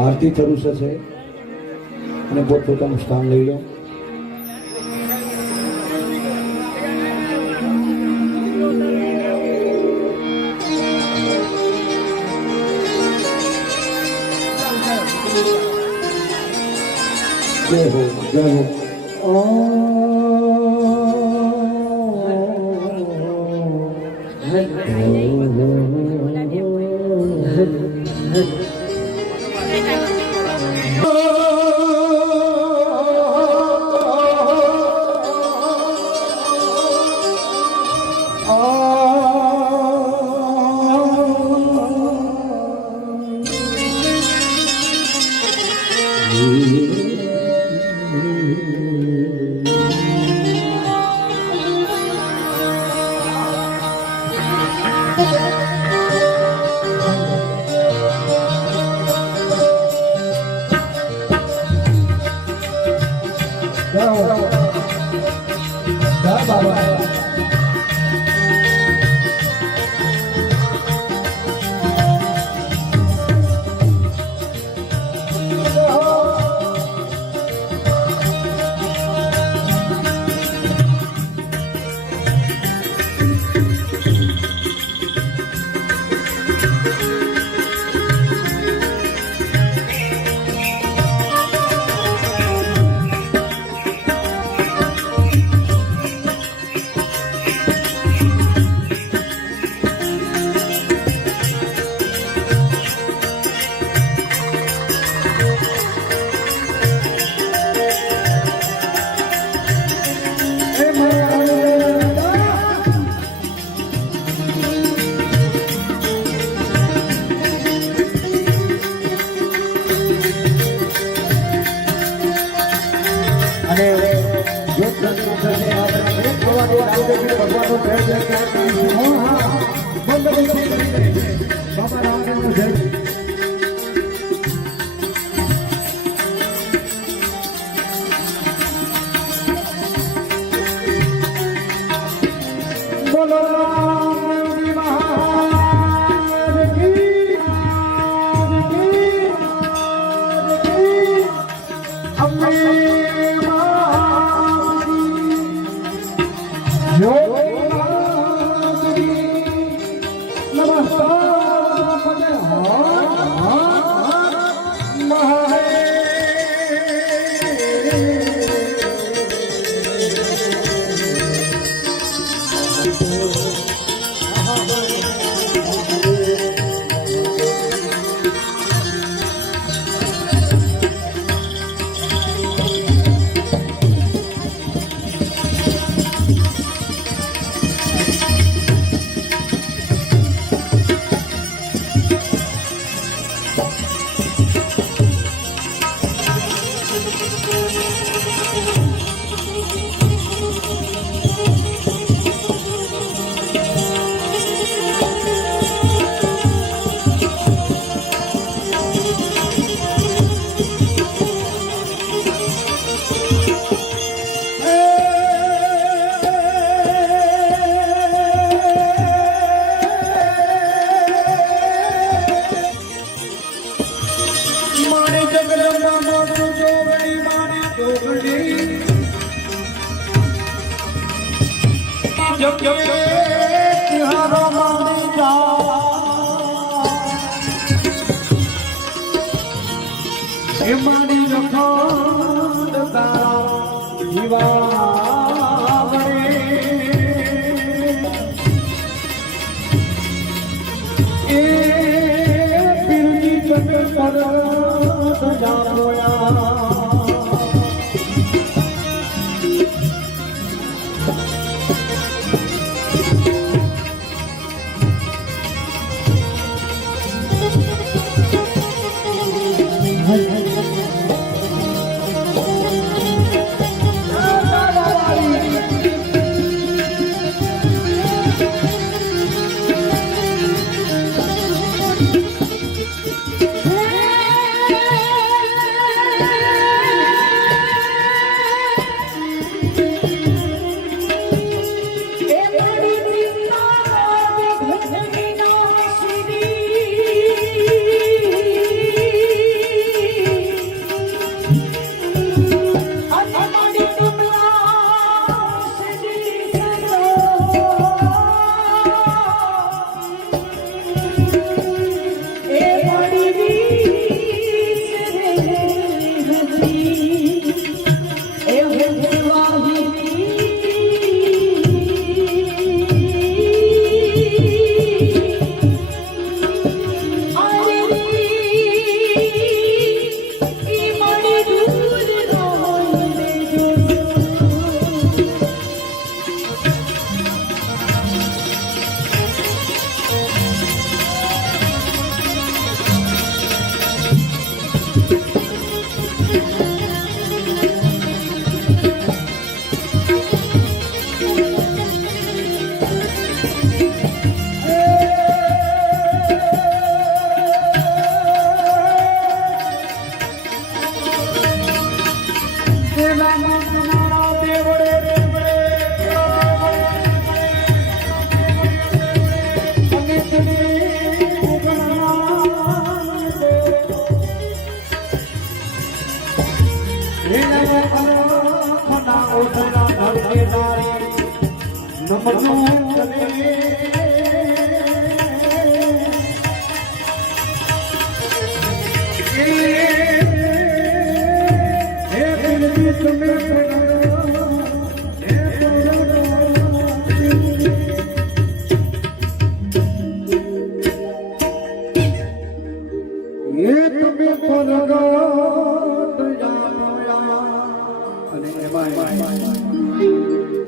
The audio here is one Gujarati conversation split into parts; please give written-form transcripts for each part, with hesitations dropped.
આરતી શરૂ થશે અને પોતપોતાનું સ્થાન લઈ લો. જય હો જય હો.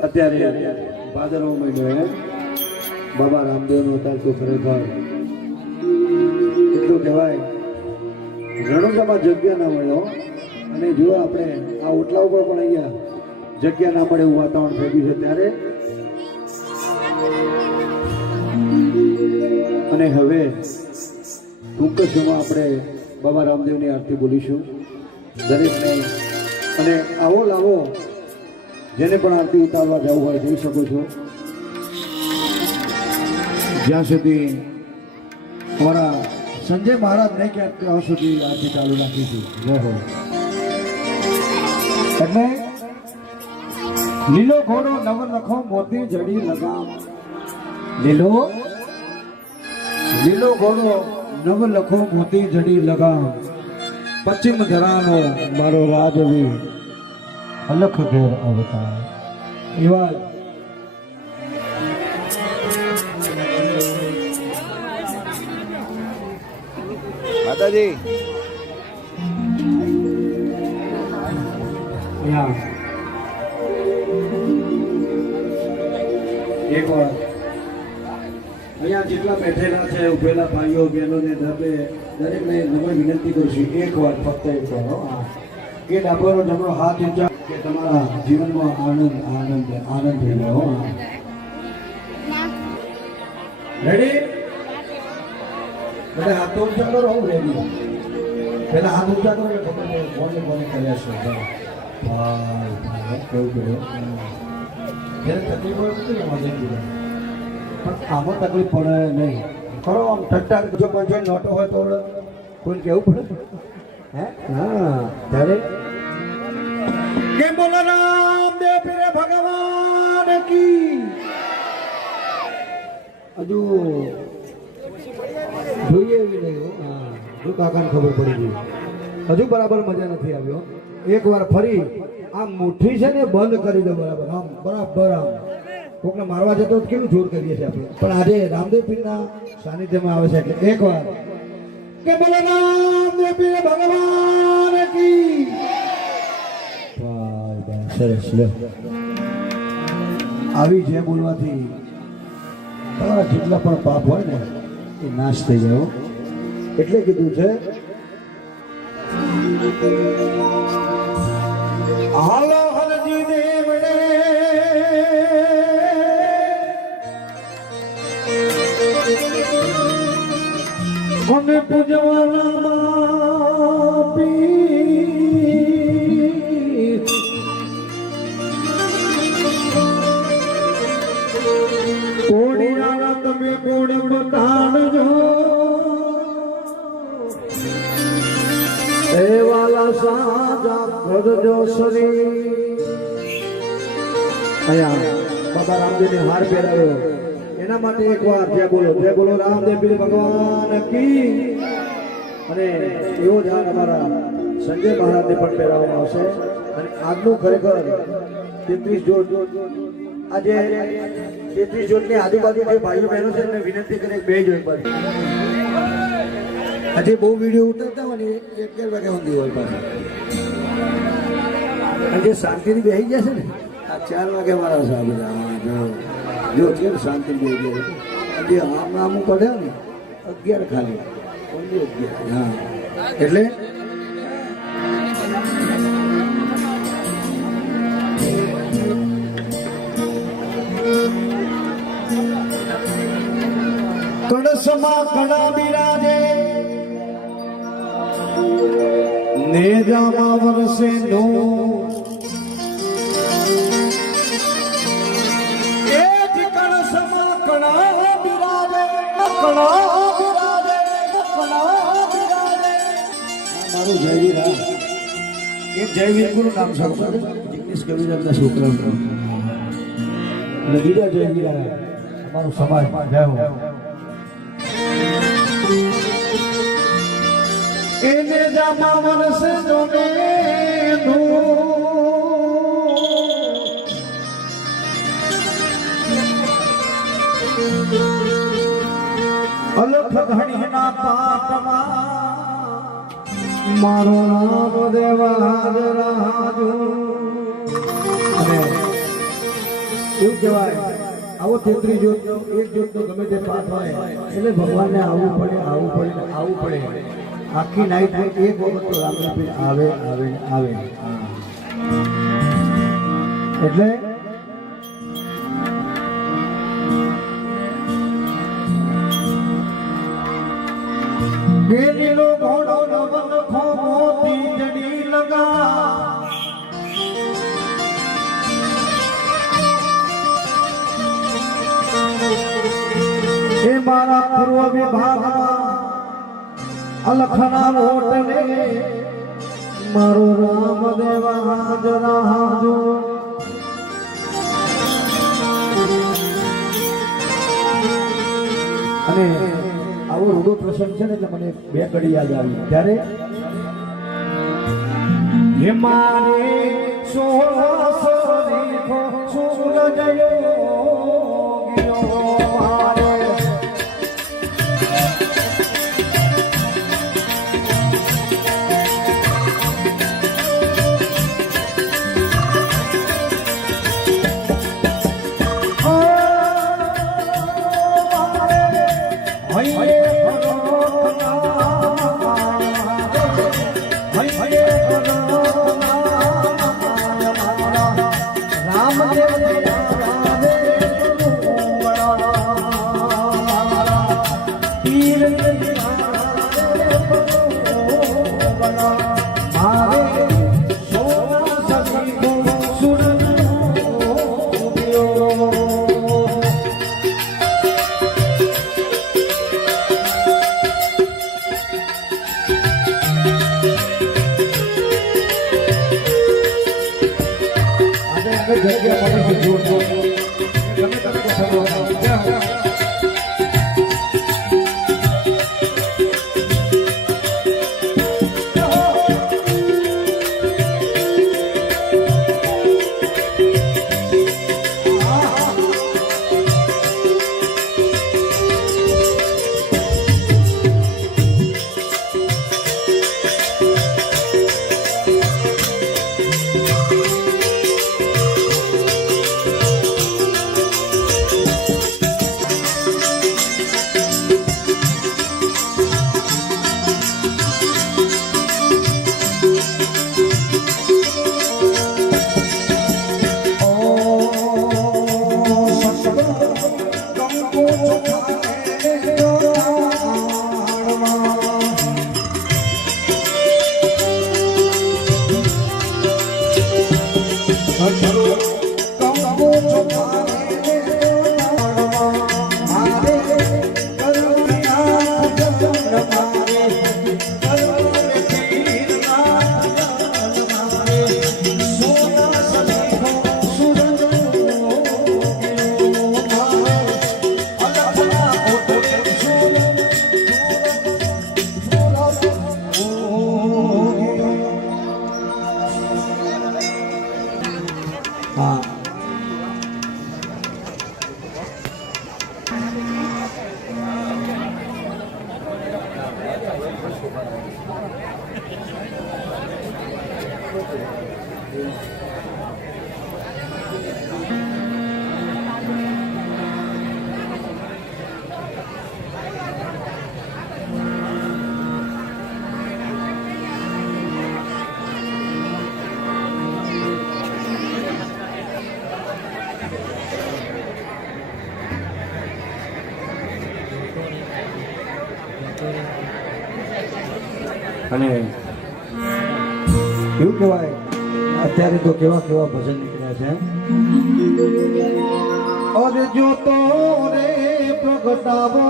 અત્યારે ભાદરવો મહિનો બાબા રામદેવ નો અવતાર તો ખરેખર એટલું કહેવાય રણુજામાં જગ્યા ના મળ્યો અને જો આપણે આ ઓટલા ઉપર પણ અહીંયા જગ્યા ના મળે એવું વાતાવરણ થઈ ગયું છે ત્યારે અને હવે ટૂંક જ સમયમાં આપણે બાબા રામદેવની આરતી બોલીશું દરેકને અને આવો લાવો જેને પણ આરતી ઉતારવા જવું હોય જઈ શકો છો જ્યાં સુધી અમારા સંજય મહારાજ નહીં કે ત્યાં સુધી આરતી ચાલુ રાખીશું જય હો એટલે લીલો ઘોડો નવ લખો મોતી જડી લગામ લીલો ઘોડો નવ લખો મોતી જડી લગામ પશ્ચિમ ધરાનો મારો રાજવીર અલખ ઘેર અવતાર એવા માતાજી એક વાર અહીંયા જેટલા બેઠેલા છે ઉભેલા ભાઈઓ બહેનોને દરેકને નમ્ર વિનંતી કરું છું એક વાર ફક્ત એક વાર કે ડાબરો જમણો હાથ ઊંચા કે તમારા જીવનમાં આનંદ આનંદ આનંદ થઈ ગયો રેડી એટલે હાથ ઊંચા કરો હું રેડી પેલા હાથ ઊંચા કરો એટલે ખબર કોને કોને કર્યા છે કેવું કર્યું જ્યારે તકલીફ હોય તો મજા પણ આમાં તકલીફ પડે નહીં ખરો આમ ઠટ્ટા જો કોઈ નોટો હોય તો કોઈ કેવું પડે હે હા ત્યારે કે બોલો રામદેવ પીરે ભગવાન કી હજુ જોઈએ એવી નહીં હા જો કાકાને ખબર પડી ગઈ હજુ બરાબર મજા નથી આવ્યો એક વાર ફરી આ મુઠ્ઠી છે ને બંધ કરી દો બરાબર આમ બરાબર આમ કોકને મારવા જતો કેવું જોર કરીએ છીએ આપણે પણ આજે રામદેવ પીરના સાનિધ્યમાં આવે છે એટલે એક વાર કે બોલો રામદેવ પીર ભગવાન કી વાહ વાહ સરસ લે આવી જે બોલવાથી તમારા જેટલા પણ પાપ હોય ને એ નાશ થઈ જાય એટલે કીધું છે હાલો હરજી દેવડે અમે પૂજવાના પીર કોડિયાના તમે કોડ બતાડજો એ વાલા સાજા કરજો શ્રી અહીંયા બાબા રામદેવને હાર પહેરાવ્યો એના માટે એકવાર જય બોલો રામદેવ પીર ભગવાન કી અને એવો જ હાર અમારા સંજય મહારાજને પણ પહેરાવવામાં આવશે અને આજનું ખરેખર 33 જોત આજે 33 જોતની આજુબાજુ જે ભાઈઓ બહેનો છે એમને વિનંતી કરી બે જોઈ પાડી આજે બહુ વિડીયો ઉતરતા હોય ને 11 વાગ્યા સુધી હોય પાછા અને જે શાંતિથી બેસી ગયા છે ને આ 4 વાગે મારા સાહેબ જો કેમ શાંતિ બેસી ગયા જે આમ પડ્યા ને 11 ખાલી only 11 હા એટલે કળશમાં ઘણા બિરાજે નેજામાં વરસે નો એ જ કળશમાં ઘણા બિરાજે મારું જયવીર એક જયવીર ગુરુ નામ છે જગદીશ કવિરાજના છોકરા અને બીજા જયવીર અમારું સમાજ જય હો એને જામા વરસે જોને નો અલખ ઘણીના પાપમાં મારો નામ દેવા રાજુ અને એવું કહેવાય આવો 33 જોતનો એક જોતનો ગમે તે પાઠ હોય એટલે ભગવાનને આવવું પડે આખી નાઈટ એક વખત તો રામદેવ પીર આવે એટલે બેલીનો ઘોડો નવન ખો મોતી જડી લગા એ મારા પૂર્વ વિભાગમાં અલખના વોટને મારો રામદેવ હાજરા હાજો અને આવો રૂડો પ્રસંગ છે ને એટલે મને બે કડી યાદ આવી ત્યારે હે મારે 16 દેખો સૂરજ અને કેવું કહેવાય અત્યારે તો કેવા કેવા ભજન નીકળ્યા છે અરે જોતો રે પ્રગટાવો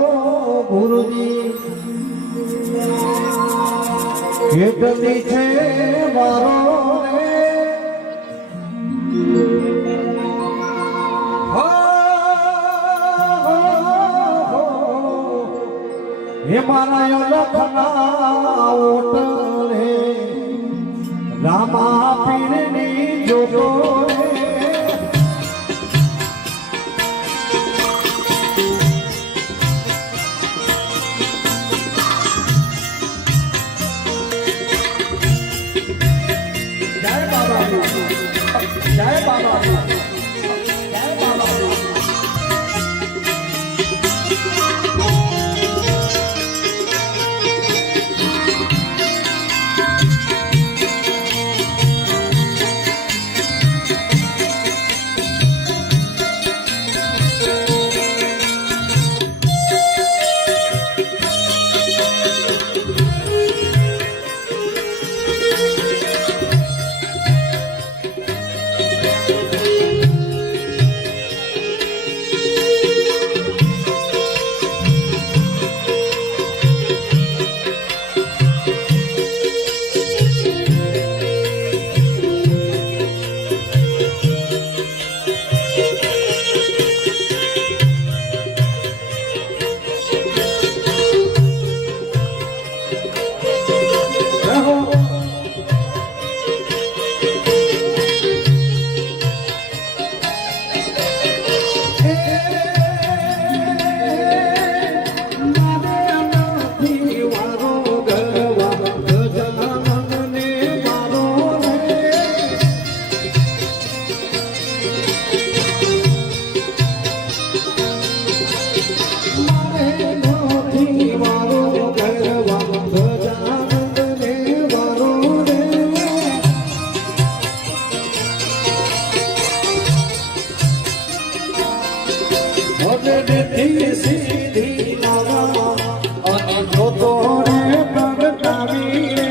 ગુરુજી કેટલી છે મારો રે હે મારા લખના ઓટલે રામા પીરની જોતો રે જય બાબા જય બાબા જય બાબા સીધી લાવા અને જોતો રે પ્રગટાવી રે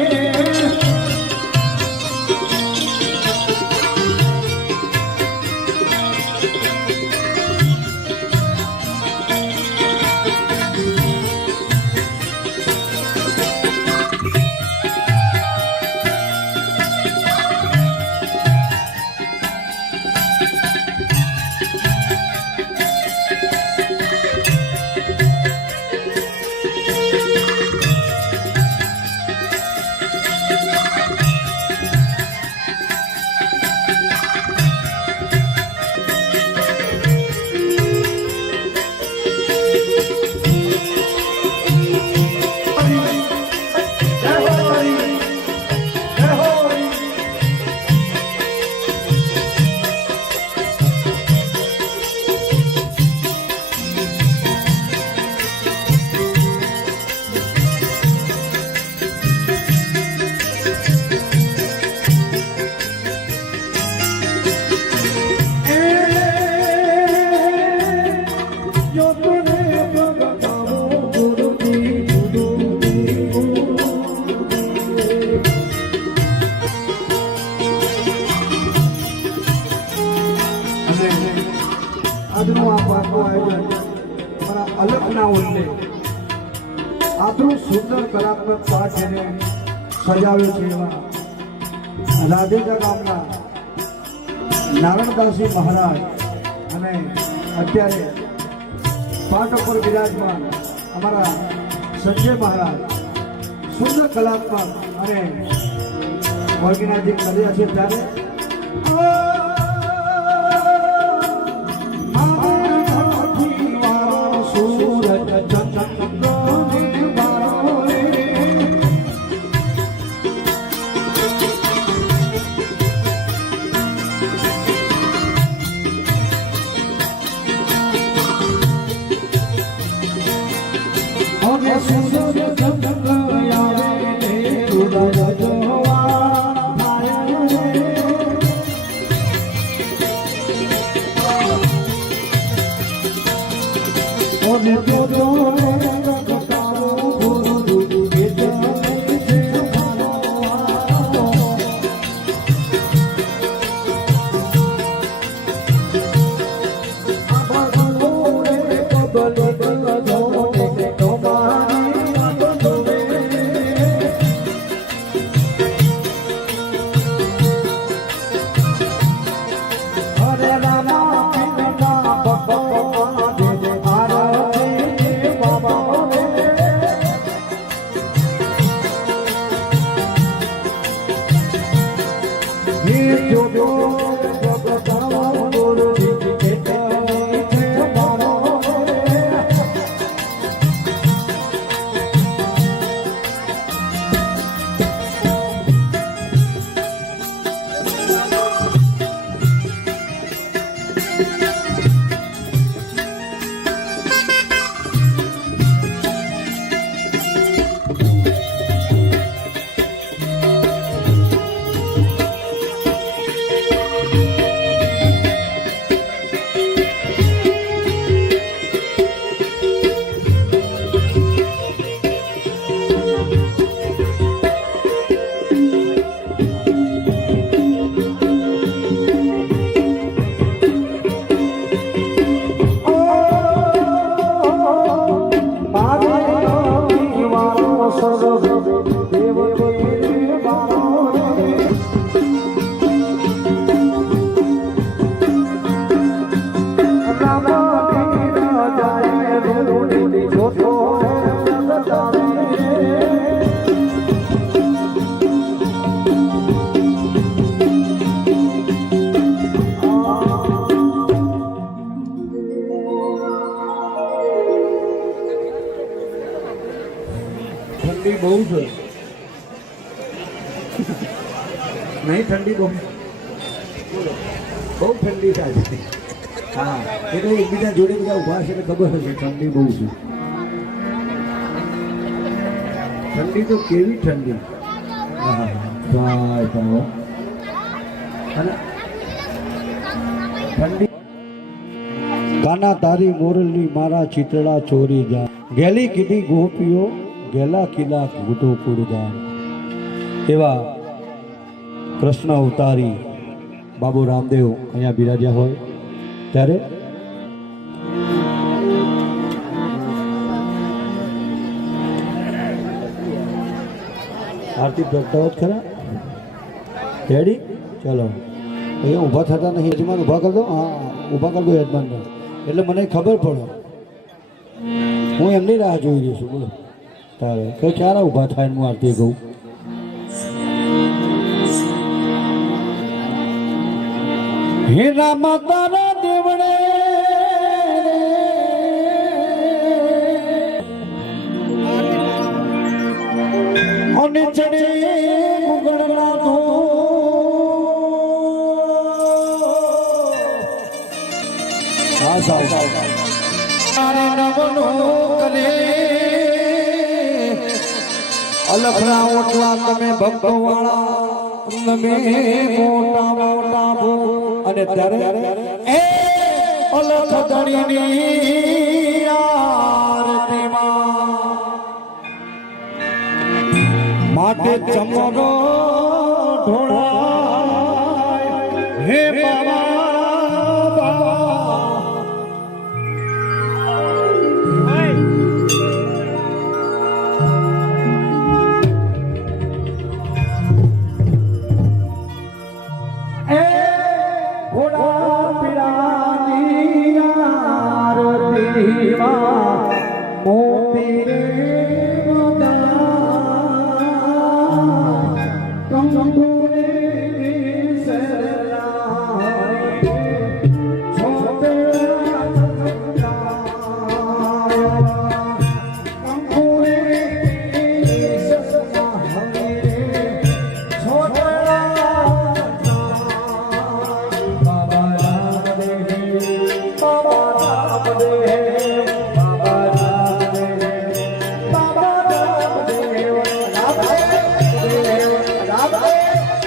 આજનું આ પાકનું આયોજન મારા અલગના ઓલ્લે આટલું સુંદર કલાત્મક પાઠ એને સજાવ્યો છે એવા રાધેજા ગામના નારણદાસજી મહારાજ અને અત્યારે પાઠ ઉપર વિરાજમાન અમારા સંજય મહારાજ સુંદર કલાત્મક અને ઓર્ગેનાઇઝિંગ કર્યા છે ત્યારે ઠંડી બહુ છે નહીં ઠંડી બહુ ઠંડી થાય છે હા એટલે એકબીજા જોડે બધા ઊભા છે એટલે ખબર હશે ઠંડી બહુ છે ઠંડી તો કેવી ઠંડી હા ભાઈ ભાઈ અને ઠંડી કાના તારી મોરલી મારા ચિતળા ચોરી જા ગેલી કીધી ગોપીઓ ગેલા કિલ્લા ઘૂંટો કુડગાન એવા કૃષ્ણ અવતારી બાબુ રામદેવ અહીંયા બિરાજ્યા હોય ત્યારે આરતી પ્રગટાવો જ ખરા રેડી ચલો અહીંયા ઊભા થતા નહીં યજમાન ઊભા કરી દો હા ઊભા કરી દો યજમાનને એટલે મને ખબર પડે હું એમની રાહ જોઈ રહી છું બોલો તારે કઈ ક્યારે ઊભા થાય હું આરતી કહું હે રામ તારા દેવડે અને ચડે ગુગળના ધો હા સાવ તારે નવનો કરે અલખના ઓટલા તમે ભક્તો વાળા તમે મોટા મોટા ભો અને ત્યારે એ અલખ ધણીની આરતીમાં માટે ચમરો ઢોળાય હે બાબા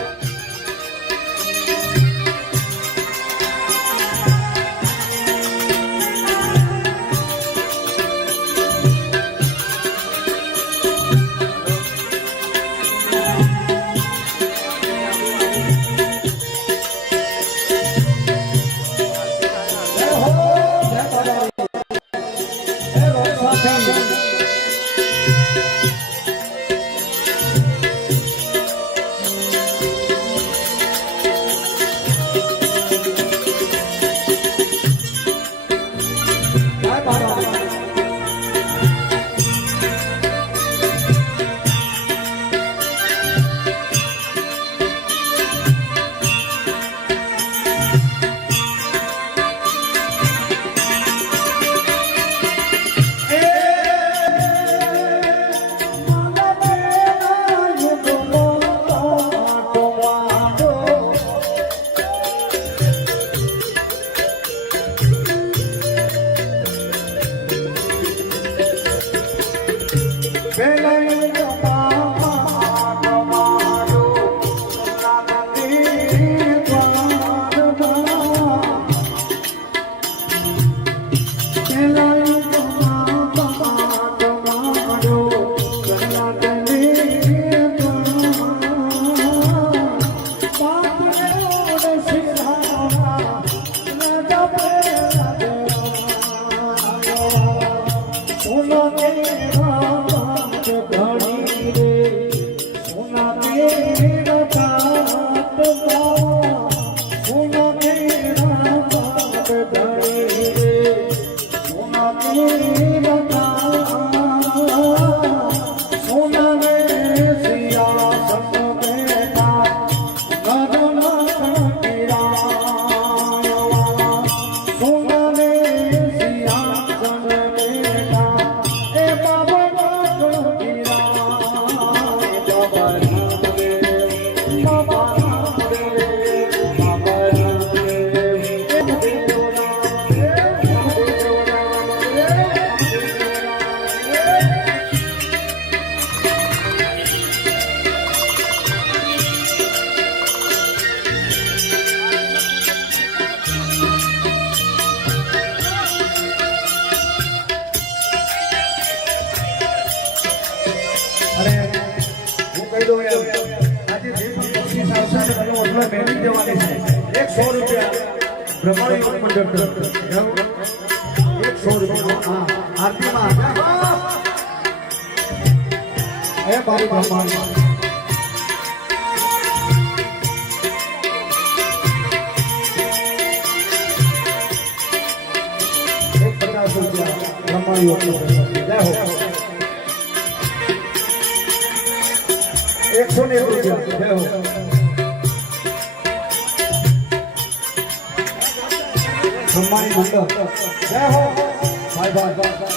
આવશે ને તમે ઓટલો મેળવી દેવાની છે 100 રૂપિયા બ્રહ્માણી યોગ મંડળ તરફથી 100 રૂપિયા હા આરતીમાં એ બારી બ્રહ્માણી બ્રહ્માણી યોગ જય હો 101 રૂપિયા જય હો બ્રહ્માણી મંડળ જય હો ભાઈ ભાઈ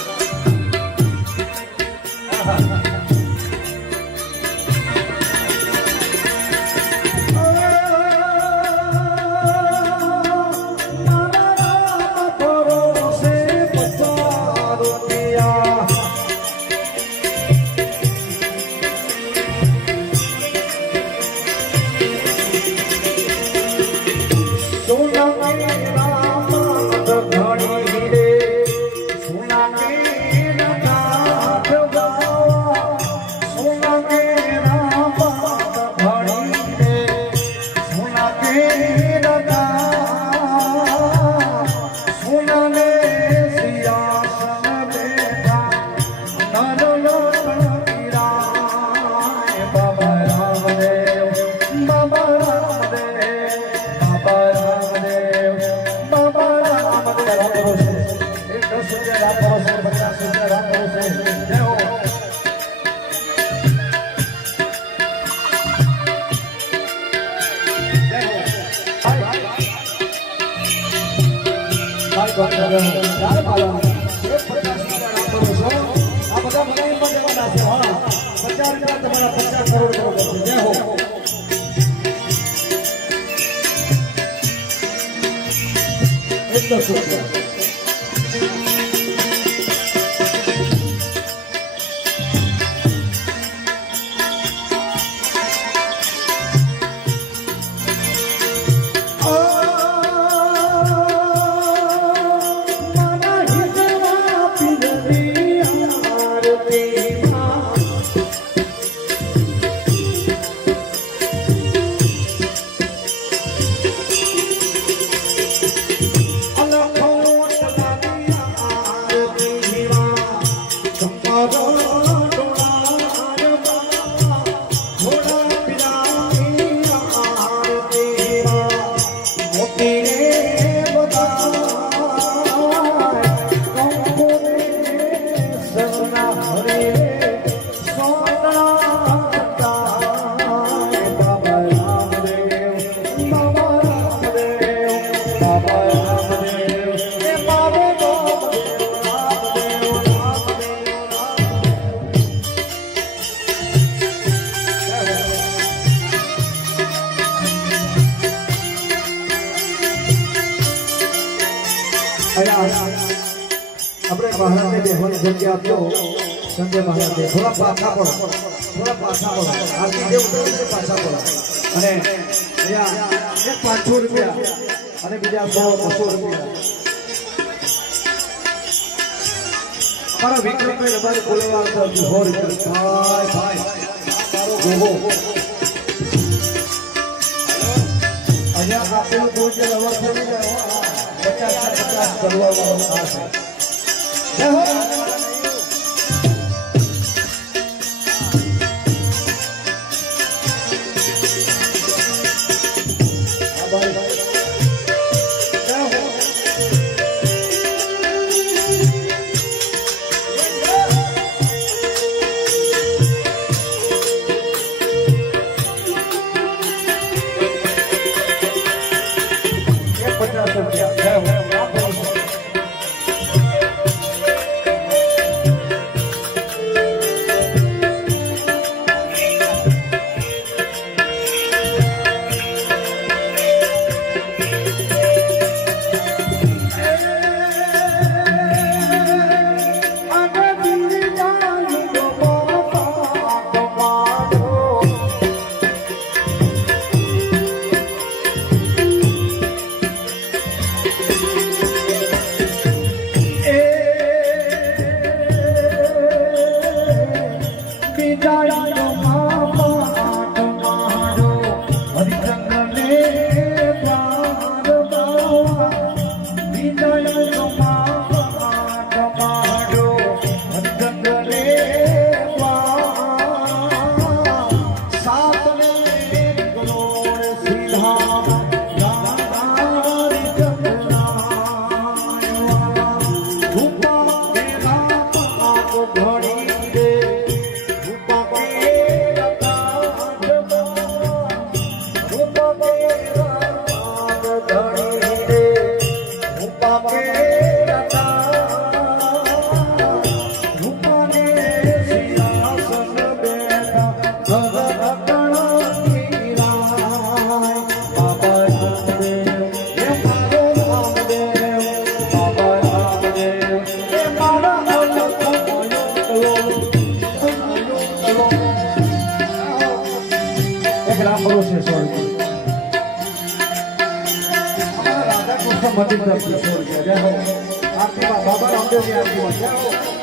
આપણે મહારાજને બેહવાની જગ્યા આપજો સંજય મહારાજને થોડા પાછા પડો આરતી જે ઉતરે પાછા પડો અને અહીંયા એક 500 રૂપિયા અને બીજા 100 રૂપિયા અમારા વિક્રમભાઈ અમારે બોલવા આવતો 100 રૂપિયા ભાઈ તારો ગોગો અહીંયા આપેલું બોલજે રવા થઈ જાય 50 કરવા આવશે જય હો રાધા કૃષ્ણ મંદિર તરફ જય હો. આરતીમાં બાબા રામદેવની આરતીમાં જય હો.